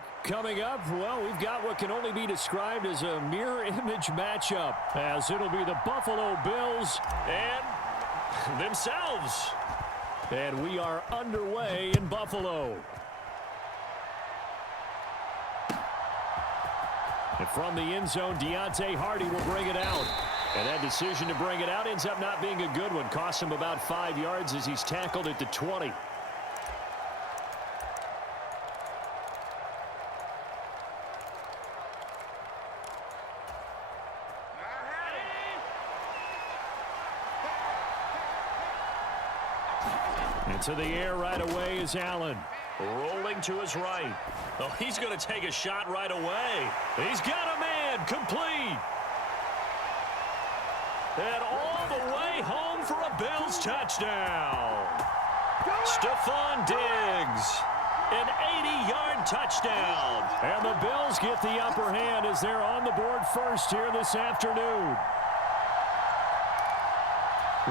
Network. Coming up, well, we've got what can only be described as a mirror image matchup, as it'll be the Buffalo Bills and themselves. And we are underway in Buffalo. And from the end zone, Deontay Hardy will bring it out. And that decision to bring it out ends up not being a good one. Costs him about 5 yards as he's tackled at the 20. Into the air right away is Allen. Rolling to his right. Oh, he's going to take a shot right away. He's got a man. Complete. And all the way home for a Bills touchdown. Stephon Diggs. An 80-yard touchdown. And the Bills get the upper hand as they're on the board first here this afternoon.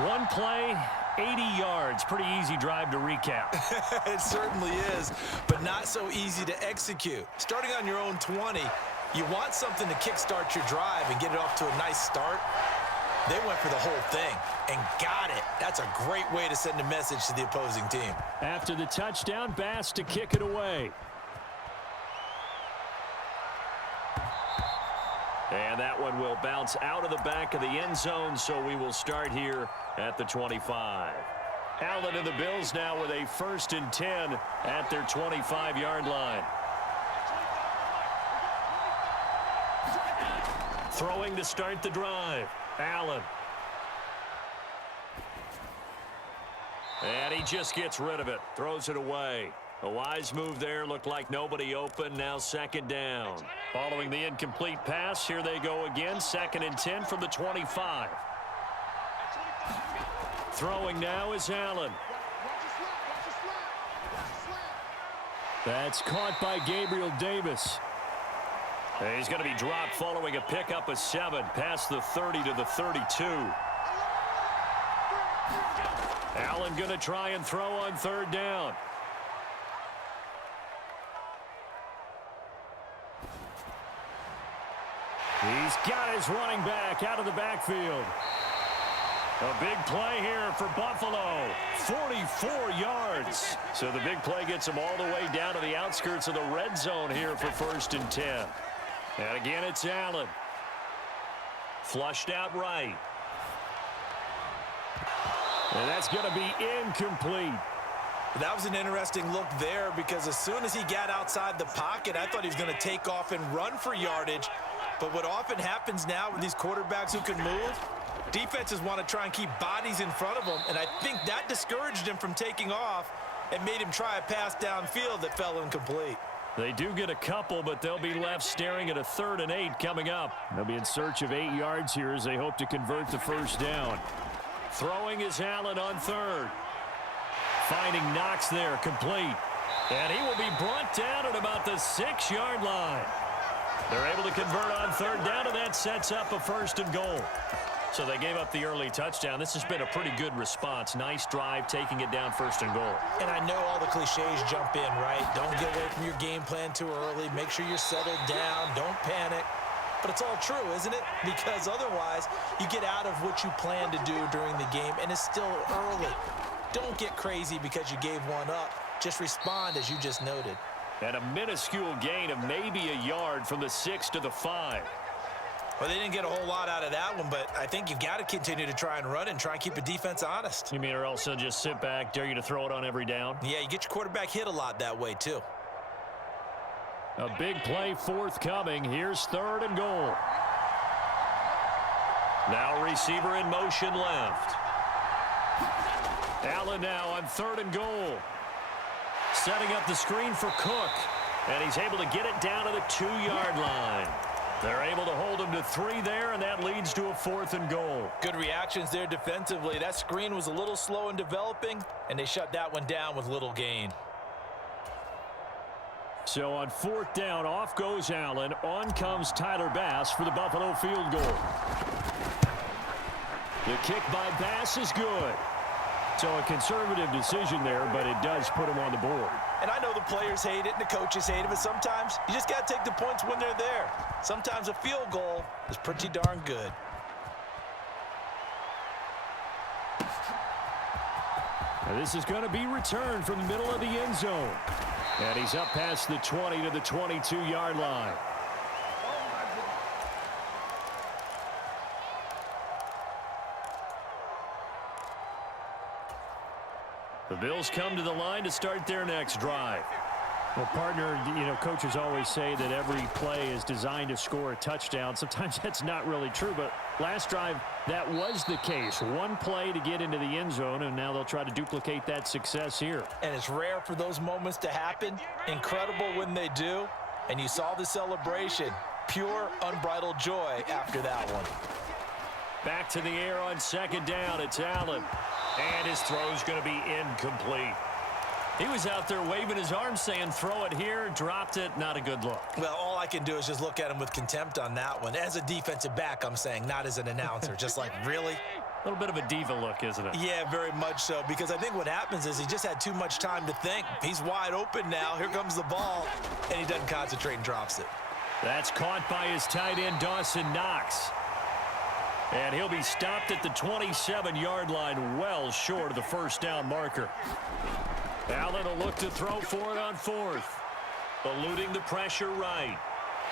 One play, 80 yards. Pretty easy drive to recap. It certainly is, but not so easy to execute. Starting on your own 20, you want something to kickstart your drive and get it off to a nice start. They went for the whole thing and got it. That's a great way to send a message to the opposing team. After the touchdown, Bass to kick it away. And that one will bounce out of the back of the end zone, so we will start here at the 25. Allen and the Bills now with a 1st and 10 at their 25-yard line. Throwing to start the drive. Allen. And he just gets rid of it. Throws it away. A wise move there. Looked like nobody open. Now 2nd down. Following the incomplete pass, here they go again. 2nd and 10 from the 25. Throwing now is Allen. That's caught by Gabriel Davis. He's going to be dropped following a pickup of 7 past the 30 to the 32. Allen going to try and throw on 3rd down. He's got his running back out of the backfield. A big play here for Buffalo. 44 yards. So the big play gets him all the way down to the outskirts of the red zone here for 1st and 10. And again, it's Allen. Flushed out right. And that's going to be incomplete. That was an interesting look there because as soon as he got outside the pocket, I thought he was going to take off and run for yardage. But what often happens now with these quarterbacks who can move, defenses want to try and keep bodies in front of them, and I think that discouraged him from taking off and made him try a pass downfield that fell incomplete. They do get a couple, but they'll be left staring at a 3rd and 8 coming up. They'll be in search of 8 yards here as they hope to convert the 1st down. Throwing is Allen on 3rd. Finding Knox there, complete. And he will be brought down at about the 6-yard line. They're able to convert on 3rd down, and that sets up a 1st and goal. So they gave up the early touchdown. This has been a pretty good response. Nice drive, taking it down 1st and goal. And I know all the cliches jump in, right? Don't get away from your game plan too early. Make sure you're settled down. Don't panic. But it's all true, isn't it? Because otherwise, you get out of what you plan to do during the game, and it's still early. Don't get crazy because you gave one up. Just respond as you just noted. And a minuscule gain of maybe a yard from the 6 to the 5. Well, they didn't get a whole lot out of that one, but I think you've got to continue to try and run and try and keep the defense honest. You mean or else they'll just sit back, dare you to throw it on every down? Yeah, you get your quarterback hit a lot that way, too. A big play forthcoming. Here's 3rd and goal. Now receiver in motion left. Allen now on 3rd and goal. Setting up the screen for Cook. And he's able to get it down to the 2-yard line. They're able to hold him to 3 there, and that leads to a 4th and goal. Good reactions there defensively. That screen was a little slow in developing, and they shut that one down with little gain. So on 4th down, off goes Allen. On comes Tyler Bass for the Buffalo field goal. The kick by Bass is good. So a conservative decision there, but it does put him on the board. And I know the players hate it and the coaches hate it, but sometimes you just got to take the points when they're there. Sometimes a field goal is pretty darn good. Now this is going to be returned from the middle of the end zone. And he's up past the 20 to the 22-yard line. The Bills come to the line to start their next drive. Well, partner, coaches always say that every play is designed to score a touchdown. Sometimes that's not really true, but last drive, that was the case. One play to get into the end zone, and now they'll try to duplicate that success here. And it's rare for those moments to happen. Incredible when they do. And you saw the celebration. Pure, unbridled joy after that one. Back to the air on second down. It's Allen. And his throw's going to be incomplete. He was out there waving his arms saying, throw it here, dropped it, not a good look. Well, all I can do is just look at him with contempt on that one. As a defensive back, I'm saying, not as an announcer. Just like, really? A little bit of a diva look, isn't it? Yeah, very much so, because I think what happens is he just had too much time to think. He's wide open now. Here comes the ball, and he doesn't concentrate and drops it. That's caught by his tight end, Dawson Knox. And he'll be stopped at the 27-yard line, well short of the first down marker. Allen will look to throw for it on fourth. Eluding the pressure right.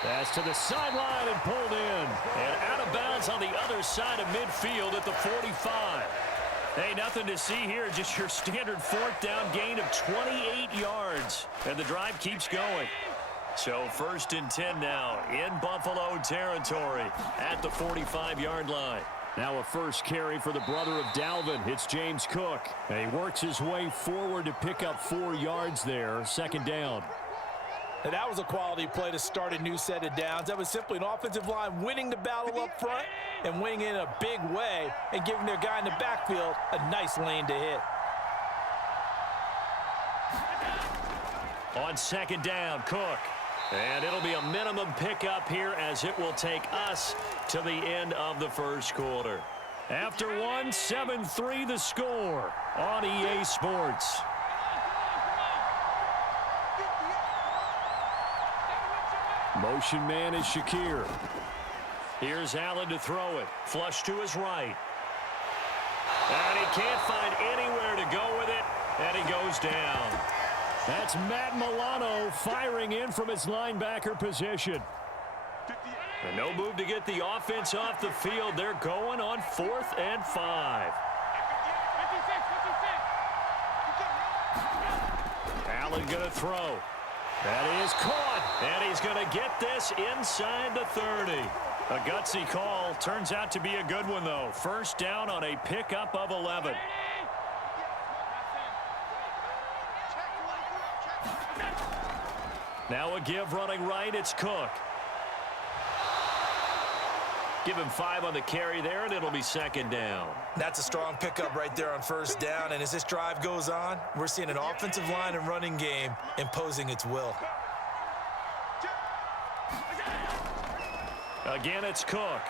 Pass to the sideline and pulled in. And out of bounds on the other side of midfield at the 45. Hey, nothing to see here, just your standard fourth down gain of 28 yards. And the drive keeps going. So 1st and 10 now in Buffalo territory at the 45-yard line. Now a first carry for the brother of Dalvin. It's James Cook. And he works his way forward to pick up 4 yards there. Second down. And that was a quality play to start a new set of downs. That was simply an offensive line winning the battle up front and winning it in a big way and giving their guy in the backfield a nice lane to hit. On second down, Cook. And it'll be a minimum pickup here as it will take us to the end of the first quarter. After one, 7-3 the score on EA Sports. Motion man is Shakir. Here's Allen to throw it. Flush to his right. And he can't find anywhere to go with it, and he goes down. That's Matt Milano firing in from his linebacker position. And no move to get the offense off the field. They're going on 4th and 5. Allen going to throw. That is caught. And he's going to get this inside the 30. A gutsy call. Turns out to be a good one, though. First down on a pickup of 11. Now a give running right. It's Cook. Give him 5 on the carry there, and it'll be second down. That's a strong pickup right there on first down. And as this drive goes on, we're seeing an offensive line and running game imposing its will. Again, it's Cook.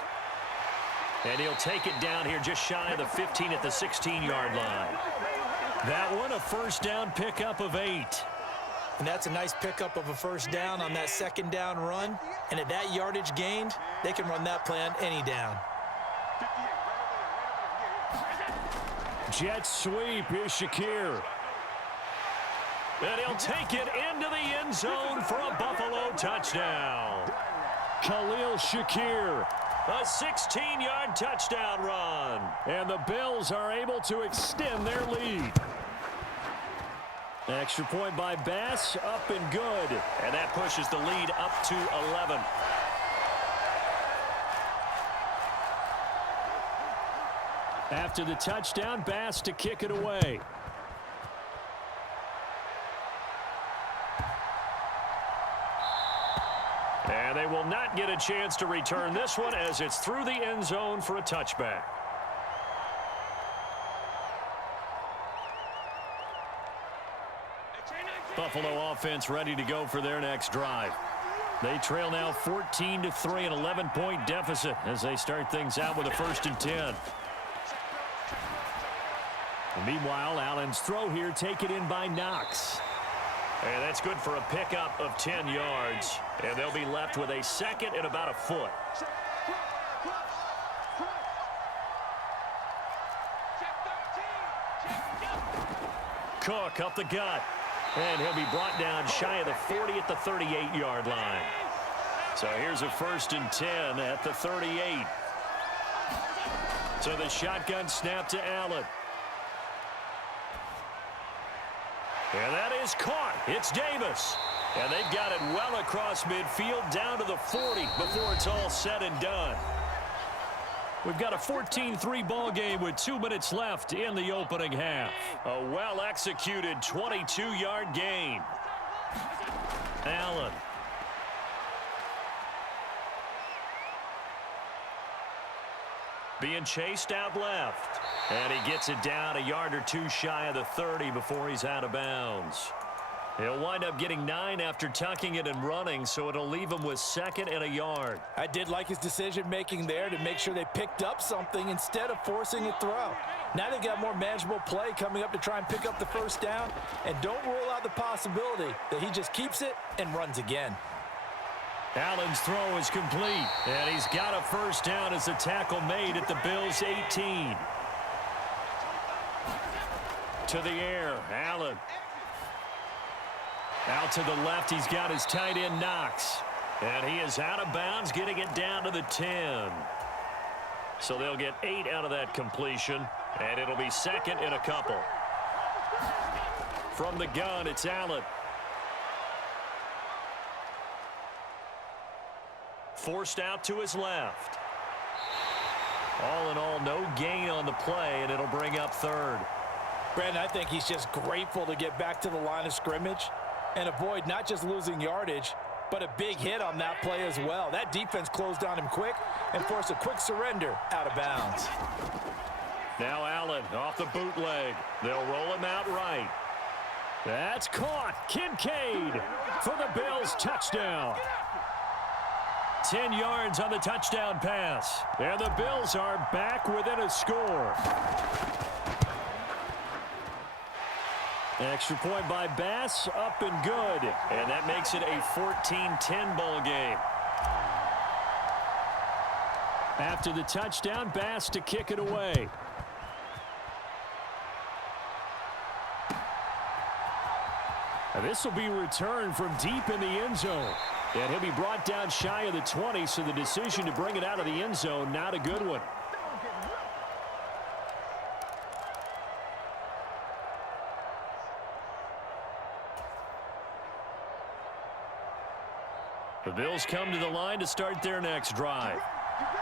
And he'll take it down here just shy of the 15 at the 16-yard line. That one, a first down pickup of 8. And that's a nice pickup of a first down on that second down run. And at that yardage gained, they can run that play on any down. Jet sweep is Shakir. And he'll take it into the end zone for a Buffalo touchdown. Khalil Shakir, a 16-yard touchdown run. And the Bills are able to extend their lead. Extra point by Bass, up and good. And that pushes the lead up to 11. After the touchdown, Bass to kick it away. And they will not get a chance to return this one as it's through the end zone for a touchback. Buffalo offense ready to go for their next drive. They trail now 14-3, an 11-point deficit as they start things out with a 1st and 10. And meanwhile, Allen's throw here taken in by Knox. And that's good for a pickup of 10 yards. And they'll be left with a second and about a foot. Cook up the gut. And he'll be brought down shy of the 40 at the 38-yard line. So here's a 1st and 10 at the 38. So the shotgun snap to Allen. And that is caught. It's Davis. And they've got it well across midfield down to the 40 before it's all said and done. We've got a 14-3 ball game with 2 minutes left in the opening half. A well-executed 22-yard gain. Allen. Being chased out left. And he gets it down a yard or two shy of the 30 before he's out of bounds. He'll wind up getting 9 after tucking it and running, so it'll leave him with 2nd and a yard. I did like his decision-making there to make sure they picked up something instead of forcing a throw. Now they've got more manageable play coming up to try and pick up the 1st down, and don't rule out the possibility that he just keeps it and runs again. Allen's throw is complete, and he's got a 1st down as the tackle made at the Bills' 18. To the air, Allen. Out to the left, he's got his tight end, Knox. And he is out of bounds, getting it down to the 10. So they'll get 8 out of that completion, and it'll be 2nd and a couple. From the gun, it's Allen. Forced out to his left. All in all, no gain on the play, and it'll bring up 3rd. Brandon, I think he's just grateful to get back to the line of scrimmage and avoid not just losing yardage, but a big hit on that play as well. That defense closed on him quick and forced a quick surrender out of bounds. Now Allen off the bootleg. They'll roll him out right. That's caught. Kincaid for the Bills touchdown. 10 yards on the touchdown pass. And the Bills are back within a score. Extra point by Bass, up and good. And that makes it a 14-10 ball game. After the touchdown, Bass to kick it away. And this will be returned from deep in the end zone. And he'll be brought down shy of the 20, so the decision to bring it out of the end zone, not a good one. The Bills come to the line to start their next drive.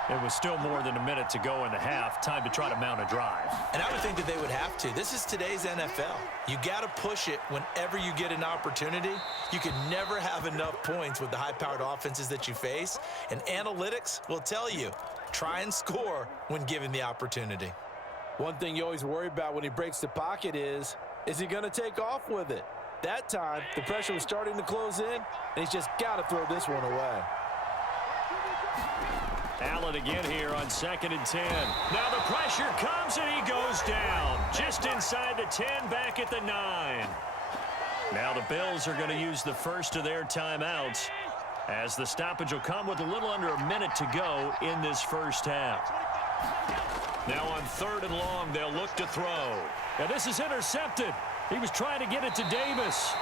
It was still more than a minute to go in the half. Time to try to mount a drive. And I would think that they would have to. This is today's NFL. You got to push it whenever you get an opportunity. You can never have enough points with the high-powered offenses that you face. And analytics will tell you, try and score when given the opportunity. One thing you always worry about when he breaks the pocket is he going to take off with it? That time, the pressure was starting to close in, and he's just got to throw this one away. Allen again here on 2nd and 10. Now the pressure comes and he goes down. Just inside the 10, back at the 9. Now the Bills are going to use the first of their timeouts as the stoppage will come with a little under a minute to go in this first half. Now on 3rd and long, they'll look to throw. Now this is intercepted. He was trying to get it to Davis.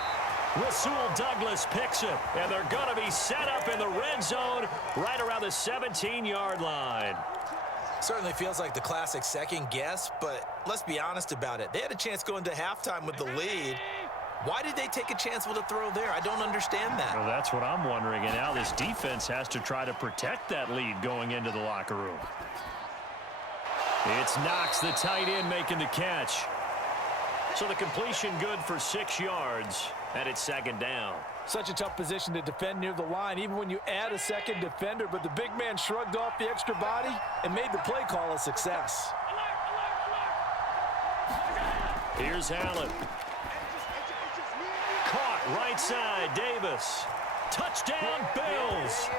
Rasul Douglas picks it, and they're going to be set up in the red zone right around the 17-yard line. Certainly feels like the classic second guess, but let's be honest about it. They had a chance going to halftime with the lead. Why did they take a chance with a throw there? I don't understand that. Well, that's what I'm wondering, and now this defense has to try to protect that lead going into the locker room. It's Knox, the tight end, making the catch. So the completion good for 6 yards, and it's 2nd down. Such a tough position to defend near the line, even when you add a second defender, but the big man shrugged off the extra body and made the play call a success. Here's Allen. Caught right side, Davis. Touchdown, Bills.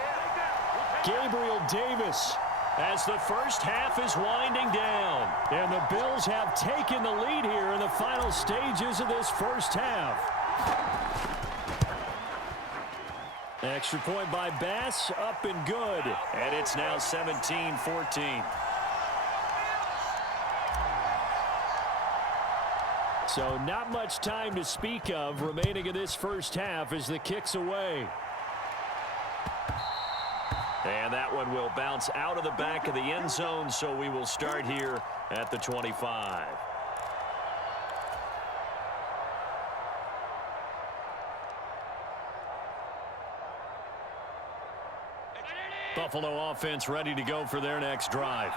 Gabriel Davis, as the first half is winding down. And the Bills have taken the lead here in the final stages of this first half. Extra point by Bass, up and good. And it's now 17-14. So not much time to speak of remaining in this first half as the kick's away. And that one will bounce out of the back of the end zone, so we will start here at the 25. Buffalo offense ready to go for their next drive.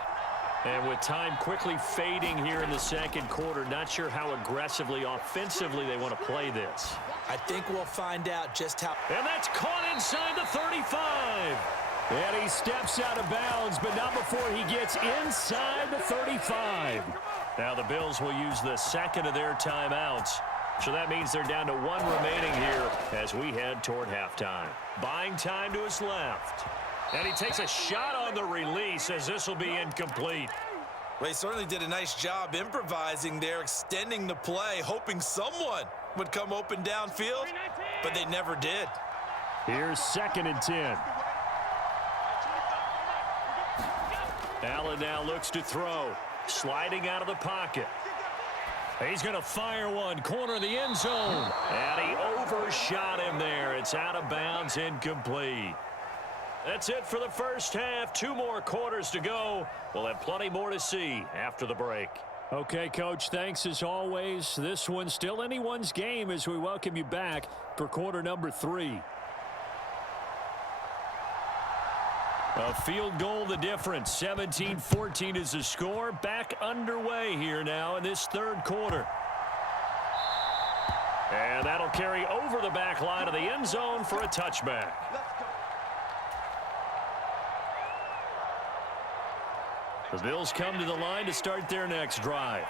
And with time quickly fading here in the second quarter, not sure how aggressively, offensively they want to play this. I think we'll find out just how. And that's caught inside the 35. And he steps out of bounds, but not before he gets inside the 35. Now the Bills will use the second of their timeouts. So that means they're down to one remaining here as we head toward halftime. Buying time to his left. And he takes a shot on the release as this will be incomplete. Well, he certainly did a nice job improvising there, extending the play, hoping someone would come open downfield, but they never did. Here's 2nd and 10. Allen now looks to throw, sliding out of the pocket. He's going to fire one, corner of the end zone. And he overshot him there. It's out of bounds, incomplete. That's it for the first half. 2 more quarters to go. We'll have plenty more to see after the break. Okay, Coach, thanks as always. This one's still anyone's game as we welcome you back for quarter number 3. A field goal the difference. 17-14 is the score. Back underway here now in this third quarter. And that'll carry over the back line of the end zone for a touchback. The Bills come to the line to start their next drive.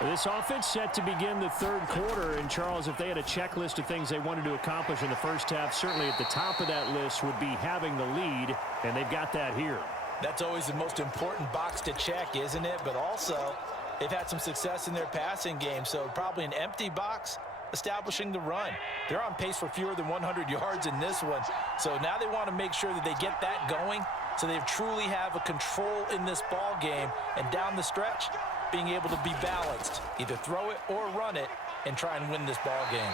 This offense set to begin the third quarter. And, Charles, if they had a checklist of things they wanted to accomplish in the first half, certainly at the top of that list would be having the lead, and they've got that here. That's always the most important box to check, isn't it? But also, they've had some success in their passing game, so probably an empty box establishing the run. They're on pace for fewer than 100 yards in this one, so now they want to make sure that they get that going so they truly have a control in this ball game, and down the stretch, being able to be balanced, either throw it or run it, and try and win this ball game.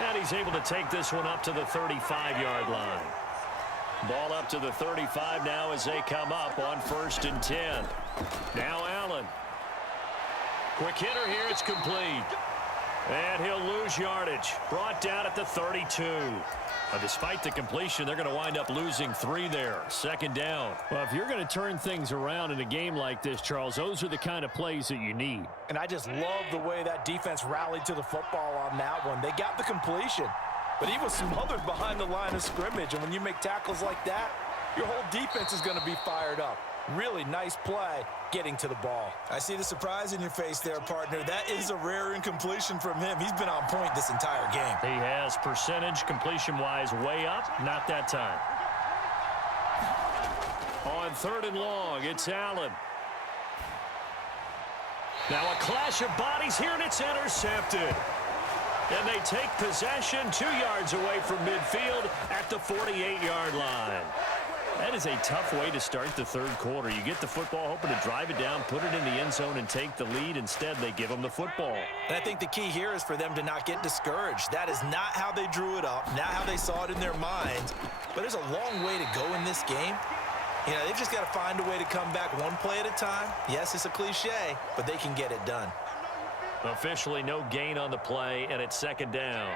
And he's able to take this one up to the 35-yard line. Ball up to the 35 now as they come up on 1st and 10. Now Allen. Quick hitter here, it's complete. And he'll lose yardage. Brought down at the 32. Despite the completion, they're going to wind up losing 3 there. 2nd down. Well, if you're going to turn things around in a game like this, Charles, those are the kind of plays that you need. And I just love the way that defense rallied to the football on that one. They got the completion, but he was smothered behind the line of scrimmage. And when you make tackles like that, your whole defense is going to be fired up. Really nice play getting to the ball. I see the surprise in your face there, partner. That is a rare incompletion from him. He's been on point this entire game. He has percentage completion-wise way up. Not that time. On 3rd and long, it's Allen. Now a clash of bodies here, and it's intercepted. And they take possession 2 yards away from midfield at the 48-yard line. That is a tough way to start the third quarter. You get the football, hoping to drive it down, put it in the end zone, and take the lead. Instead, they give them the football. And I think the key here is for them to not get discouraged. That is not how they drew it up, not how they saw it in their minds. But there's a long way to go in this game. You know, they've just got to find a way to come back one play at a time. Yes, it's a cliche, but they can get it done. Officially no gain on the play, and it's 2nd down.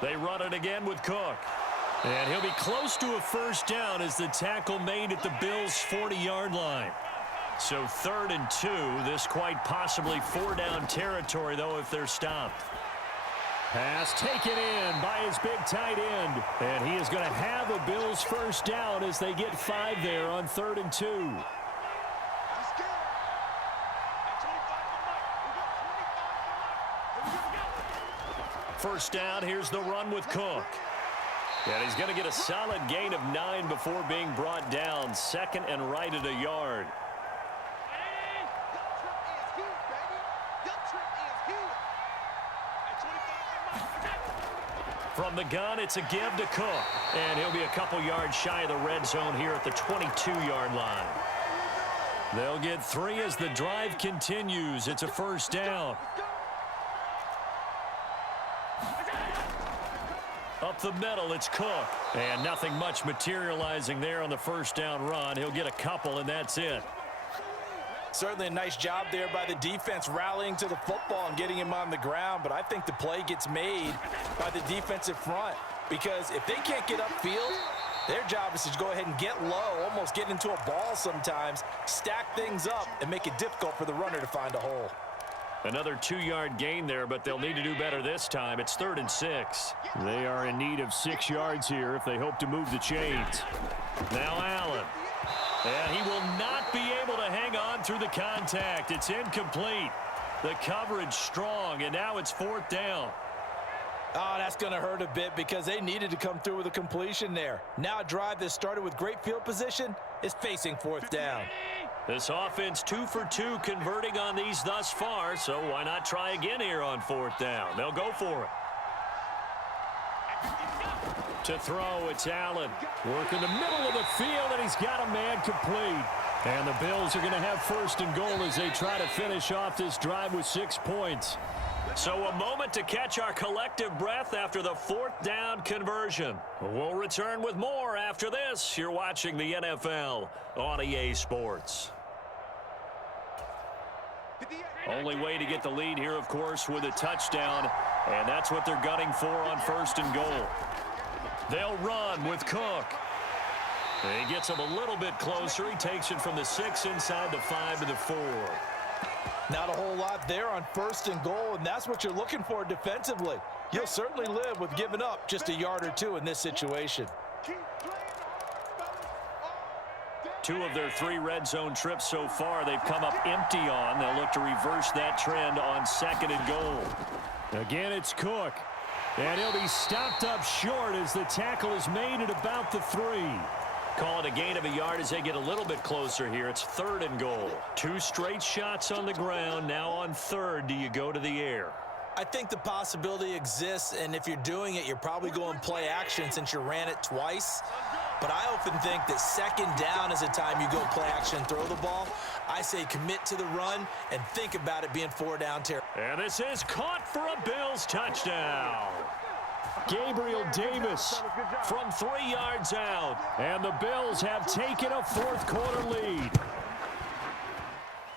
They run it again with Cook. And he'll be close to a 1st down as the tackle made at the Bills' 40-yard line. So 3rd and 2. This quite possibly 4-down territory, though, if they're stopped. Pass taken in by his big tight end. And he is going to have a Bills' 1st down as they get 5 there on 3rd and 2. First down, here's the run with Cook. And he's going to get a solid gain of 9 before being brought down. 2nd and right at a yard. From the gun, it's a give to Cook. And he'll be a couple yards shy of the red zone here at the 22-yard line. They'll get 3 as the drive continues. It's a first down. Up the middle, it's Cook. And nothing much materializing there on the first down run. He'll get a couple, and that's it. Certainly a nice job there by the defense rallying to the football and getting him on the ground, but I think the play gets made by the defensive front because if they can't get upfield, their job is to go ahead and get low, almost get into a ball sometimes, stack things up, and make it difficult for the runner to find a hole. Another 2-yard gain there, but they'll need to do better this time. It's 3rd and 6. They are in need of 6 yards here if they hope to move the chains. Now Allen. And he will not be able to hang on through the contact. It's incomplete. The coverage strong, and now it's 4th down. Oh, that's going to hurt a bit because they needed to come through with a completion there. Now a drive that started with great field position is facing 4th down. This offense 2 for 2 converting on these thus far, so why not try again here on 4th down? They'll go for it. To throw, it's Allen. Work in the middle of the field, and he's got a man complete. And the Bills are going to have 1st and goal as they try to finish off this drive with 6 points. So a moment to catch our collective breath after the 4th down conversion. We'll return with more after this. You're watching the NFL on EA Sports. Only way to get the lead here, of course, with a touchdown. And that's what they're gunning for on 1st and goal. They'll run with Cook. He gets him a little bit closer. He takes it from the 6 inside the 5 to the 4. Not a whole lot there on 1st and goal, and that's what you're looking for defensively. You'll certainly live with giving up just a yard or 2 in this situation. 2 of their 3 red zone trips so far they've come up empty on. They'll look to reverse that trend on 2nd and goal. Again, it's Cook. And he'll be stopped up short as the tackle is made at about the 3. Call it a gain of a yard as they get a little bit closer here. It's 3rd and goal. 2 straight shots on the ground. Now on 3rd, do you go to the air? I think the possibility exists, and if you're doing it, you're probably going play action since you ran it twice. But I often think that 2nd down is the time you go play action and throw the ball. I say commit to the run and think about it being 4 down territory. And this is caught for a Bills touchdown. Gabriel Davis from 3 yards out. And the Bills have taken a 4th quarter lead.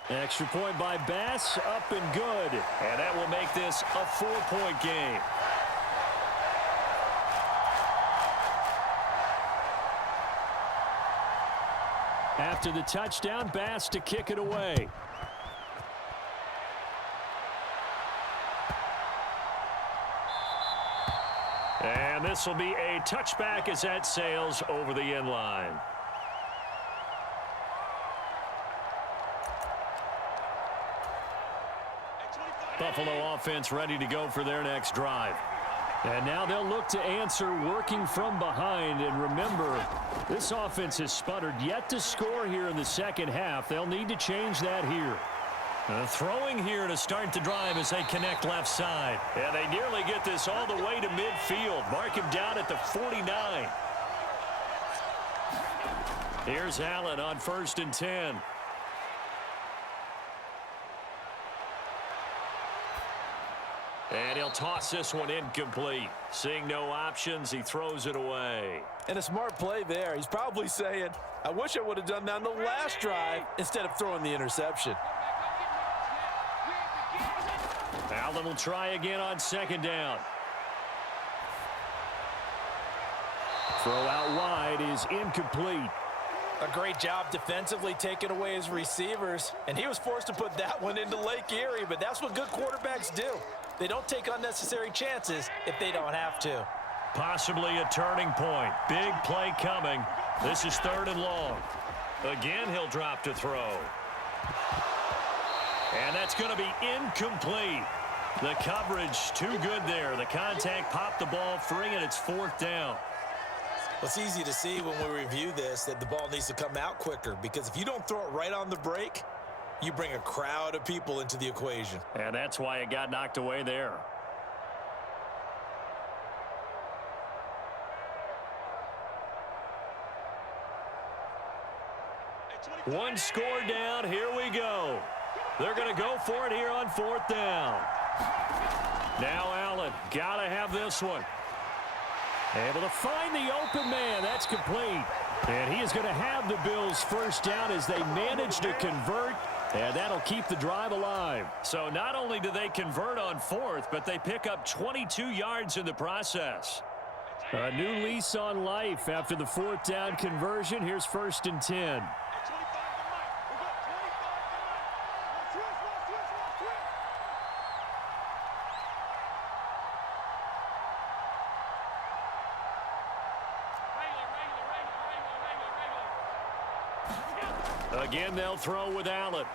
Extra point by Bass, up and good. And that will make this a 4-point game. After the touchdown, Bass to kick it away. And this will be a touchback as that sails over the end line. Buffalo offense ready to go for their next drive. And now they'll look to answer working from behind. And remember, this offense has sputtered yet to score here in the 2nd half. They'll need to change that here. Throwing here to start the drive as they connect left side. And they nearly get this all the way to midfield. Mark him down at the 49. Here's Allen on 1st and 10. And he'll toss this one incomplete. Seeing no options, he throws it away. And a smart play there. He's probably saying, I wish I would have done that on the last drive instead of throwing the interception. Allen will try again on 2nd down. Throw out wide is incomplete. A great job defensively taking away his receivers, and he was forced to put that one into Lake Erie, but that's what good quarterbacks do. They don't take unnecessary chances if they don't have to. Possibly a turning point. Big play coming. This is 3rd and long. Again, he'll drop to throw. And that's going to be incomplete. The coverage too good there. The contact popped the ball free, and it's 4th down. Well, it's easy to see when we review this that the ball needs to come out quicker, because if you don't throw it right on the break, you bring a crowd of people into the equation. And that's why it got knocked away there. One score down. Here we go. They're going to go for it here on 4th down. Now Allen. Got to have this one. Able to find the open man. That's complete. And he is going to have the Bills' first down as they manage to convert. And that'll keep the drive alive. So not only do they convert on 4th, but they pick up 22 yards in the process. A new lease on life after the 4th down conversion. Here's 1st and 10. Again, they'll throw with Allen.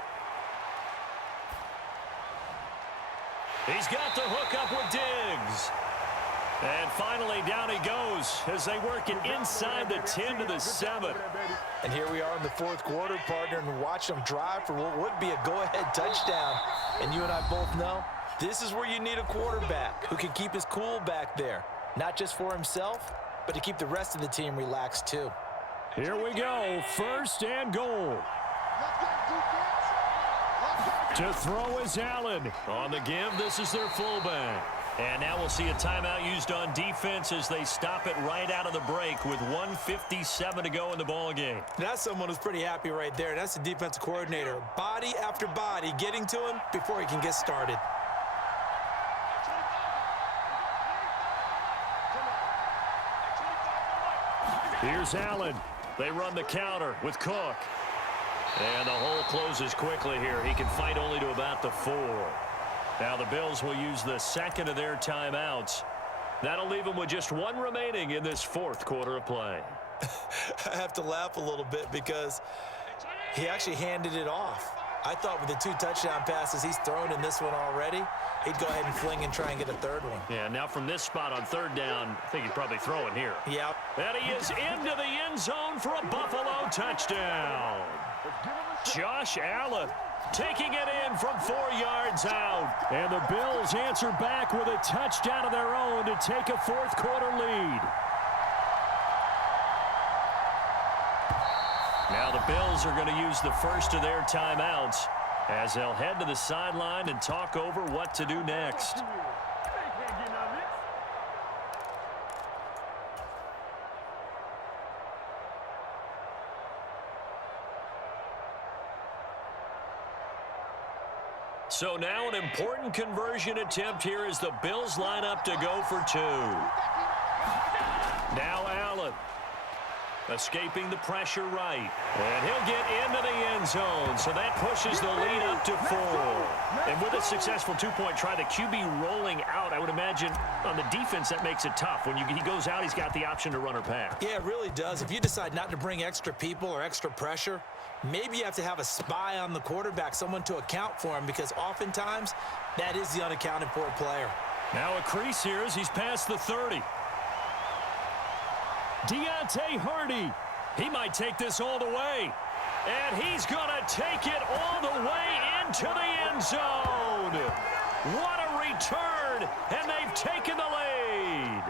He's got the hook up with Diggs. And finally, down he goes as they work it inside the 10 to the 7. And here we are in the 4th quarter, partner, and watch them drive for what would be a go-ahead touchdown. And you and I both know this is where you need a quarterback who can keep his cool back there, not just for himself, but to keep the rest of the team relaxed too. Here we go, 1st and goal. To throw is Allen. On the give, this is their fullback. And now we'll see a timeout used on defense as they stop it right out of the break with 1:57 to go in the ballgame. That's someone who's pretty happy right there. That's the defensive coordinator. Body after body getting to him before he can get started. Here's Allen. They run the counter with Cook. And the hole closes quickly here. He can fight only to about the 4. Now the Bills will use the second of their timeouts. That'll leave them with just one remaining in this 4th quarter of play. I have to laugh a little bit because he actually handed it off. I thought with the 2 touchdown passes he's thrown in this one already, he'd go ahead and fling and try and get a 3rd one. Yeah, now from this spot on 3rd down, I think he'd probably throw it here. Yeah. And he is into the end zone for a Buffalo touchdown. Josh Allen taking it in from 4 yards out. And the Bills answer back with a touchdown of their own to take a 4th quarter lead. Now the Bills are going to use the first of their timeouts as they'll head to the sideline and talk over what to do next. So now an important conversion attempt here as the Bills line up to go for 2. Now Allen. Escaping the pressure right. And he'll get into the end zone. So that pushes the lead up to 4. And with a successful 2-point try, the QB rolling out, I would imagine on the defense that makes it tough. When he goes out, he's got the option to run or pass. Yeah, it really does. If you decide not to bring extra people or extra pressure, maybe you have to have a spy on the quarterback, someone to account for him, because oftentimes that is the unaccounted for player. Now a crease here as he's past the 30. Deontay Hardy. He might take this all the way. And he's going to take it all the way into the end zone. What a return. And they've taken the lead.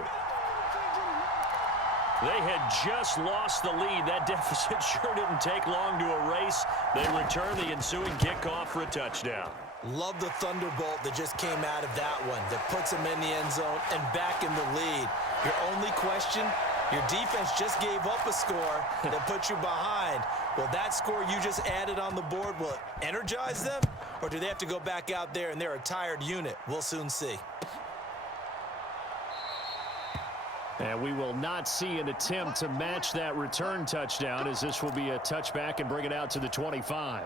They had just lost the lead. That deficit sure didn't take long to erase. They return the ensuing kickoff for a touchdown. Love the thunderbolt that just came out of that one that puts them in the end zone and back in the lead. Your only question, your defense just gave up a score that put you behind. Will that score you just added on the board, will it energize them? Or do they have to go back out there and they're a tired unit? We'll soon see. And we will not see an attempt to match that return touchdown, as this will be a touchback and bring it out to the 25.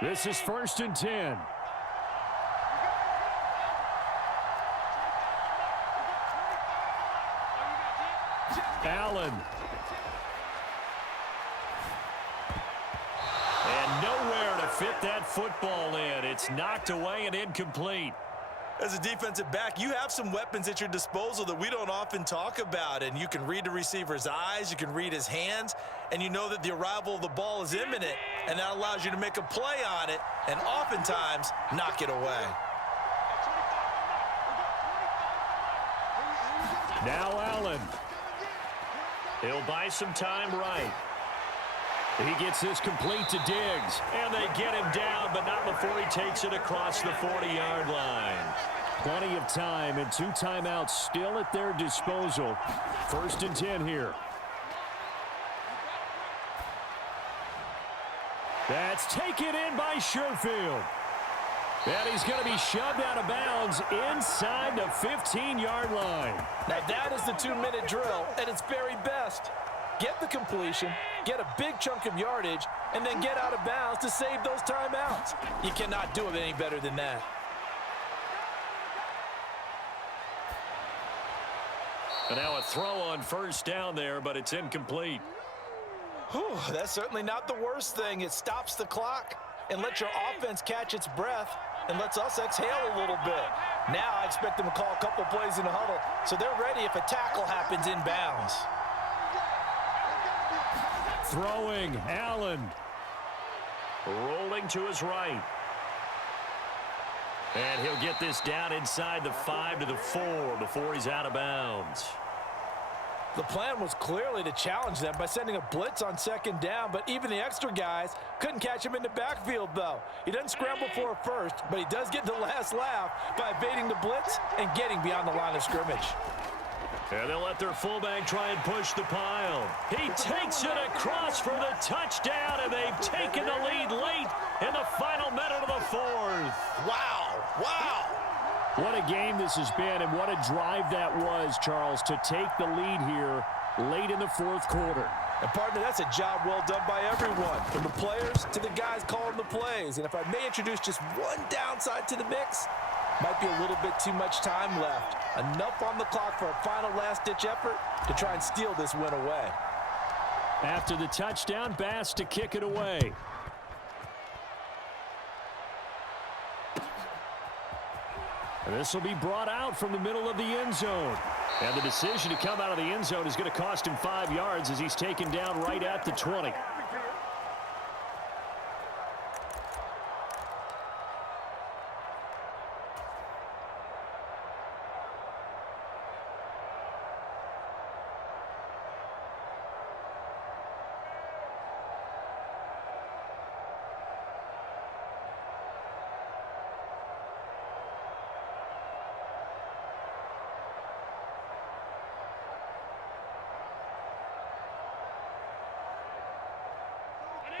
This is 1st and 10. Allen. And nowhere to fit that football in. It's knocked away and incomplete. As a defensive back, you have some weapons at your disposal that we don't often talk about, and you can read the receiver's eyes, you can read his hands, and you know that the arrival of the ball is imminent, and that allows you to make a play on it and oftentimes knock it away. Now Allen. He'll buy some time right. He gets this complete to Diggs, and they get him down, but not before he takes it across the 40-yard line. Plenty of time and 2 timeouts still at their disposal. 1st and 10 here. That's taken in by Sherfield. And he's going to be shoved out of bounds inside the 15-yard line. Now that is the 2-minute drill at its very best. Get the completion, get a big chunk of yardage, and then get out of bounds to save those timeouts. You cannot do it any better than that. And now a throw on 1st down there, but it's incomplete. Whew, that's certainly not the worst thing. It stops the clock and lets your offense catch its breath and lets us exhale a little bit. Now I expect them to call a couple plays in the huddle so they're ready if a tackle happens in bounds. Throwing, Allen. Rolling to his right. And he'll get this down inside the 5 to the 4 before he's out of bounds. The plan was clearly to challenge them by sending a blitz on 2nd down, but even the extra guys couldn't catch him in the backfield, though. He doesn't scramble for a first, but he does get the last laugh by evading the blitz and getting beyond the line of scrimmage. And they'll let their fullback try and push the pile. He takes it across for the touchdown, and they've taken the lead late in the final minute of the 4th. Wow, wow. What a game this has been, and what a drive that was, Charles, to take the lead here late in the 4th quarter. And, partner, that's a job well done by everyone, from the players to the guys calling the plays. And if I may introduce just one downside to the mix, might be a little bit too much time left. Enough on the clock for a final last-ditch effort to try and steal this win away. After the touchdown, Bass to kick it away. And this will be brought out from the middle of the end zone. And the decision to come out of the end zone is going to cost him 5 yards as he's taken down right at the 20.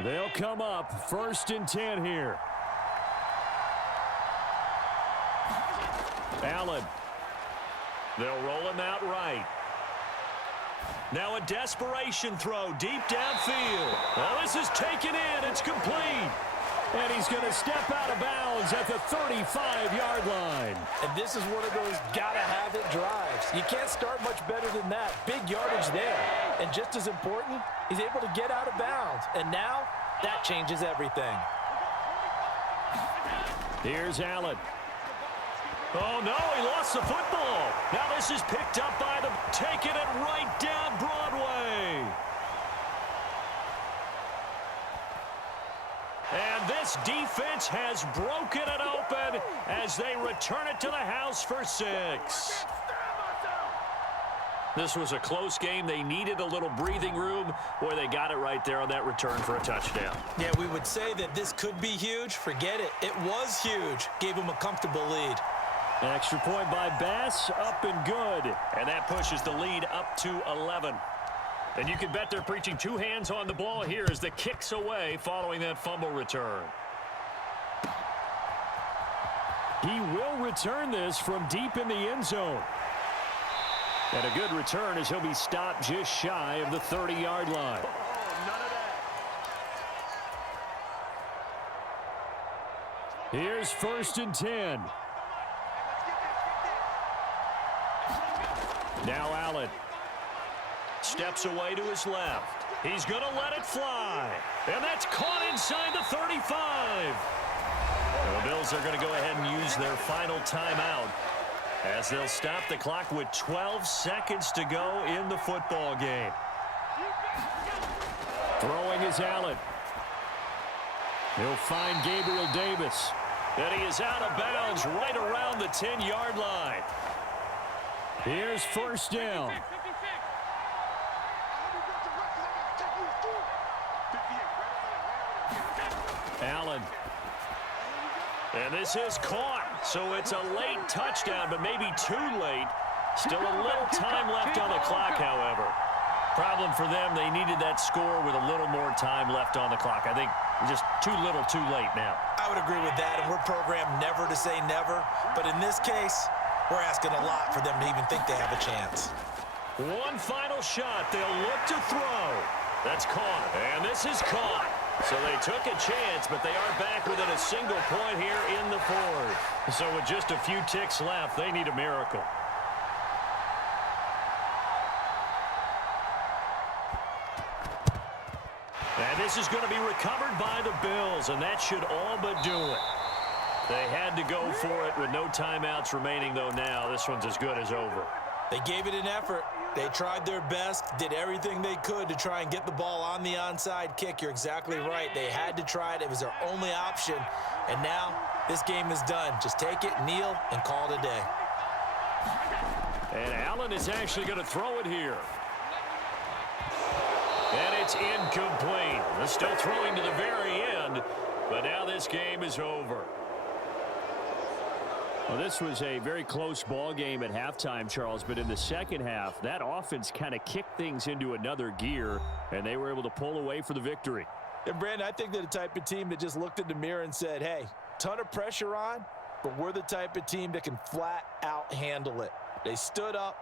They'll come up 1st and 10 here. Allen. They'll roll him out right. Now a desperation throw deep downfield. Well, this is taken in. It's complete. And he's going to step out of bounds at the 35-yard line. And this is one of those gotta-have-it drives. You can't start much better than that. Big yardage there. And just as important, he's able to get out of bounds. And now, that changes everything. Here's Allen. Oh, no, he lost the football. Now this is picked up by them, taking it right down Broadway. And this defense has broken it open as they return it to the house for 6. This was a close game. They needed a little breathing room. Boy, they got it right there on that return for a touchdown. Yeah, we would say that this could be huge. Forget it. It was huge. Gave them a comfortable lead. An extra point by Bass, up and good. And that pushes the lead up to 11. And you can bet they're preaching 2 hands on the ball here as the kick's away following that fumble return. He will return this from deep in the end zone. And a good return as he'll be stopped just shy of the 30-yard line. Here's 1st and 10. Now Allen steps away to his left. He's going to let it fly. And that's caught inside the 35. The Bills are going to go ahead and use their final timeout as they'll stop the clock with 12 seconds to go in the football game. Throwing is Allen. He'll find Gabriel Davis. And he is out of bounds right around the 10-yard line. Here's first down. Allen. And this is caught. So it's a late touchdown, but maybe too late. Still a little time left on the clock, however. Problem for them, they needed that score with a little more time left on the clock. I think just too little, too late now. I would agree with that, and we're programmed never to say never. But in this case, we're asking a lot for them to even think they have a chance. One final shot. They'll look to throw. That's caught, and this is caught. So they took a chance, but they are back within a single point here in the fourth. So with just a few ticks left, they need a miracle. And this is going to be recovered by the Bills, and that should all but do it. They had to go for it with no timeouts remaining, though now this one's as good as over. They gave it an effort. They tried their best, did everything they could to try and get the ball on the onside kick. You're exactly right. They had to try it. It was their only option. And now this game is done. Just take it, kneel, and call it a day. And Allen is actually going to throw it here. And it's incomplete. They're still throwing to the very end, but now this game is over. Well, this was a very close ball game at halftime, Charles, but in the second half, that offense kind of kicked things into another gear, and they were able to pull away for the victory. And, Brandon, I think they're the type of team that just looked in the mirror and said, hey, ton of pressure on, but we're the type of team that can flat out handle it. They stood up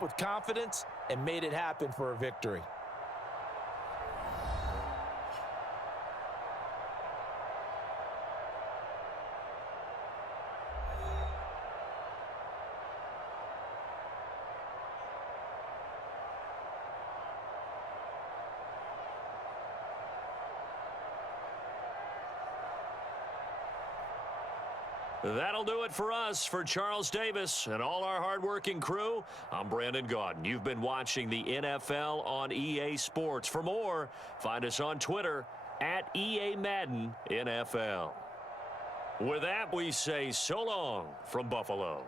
with confidence, and made it happen for a victory. That'll do it for us. For Charles Davis and all our hardworking crew, I'm Brandon Gaudin. You've been watching the NFL on EA Sports. For more, find us on Twitter at EA Madden NFL. With that, we say so long from Buffalo.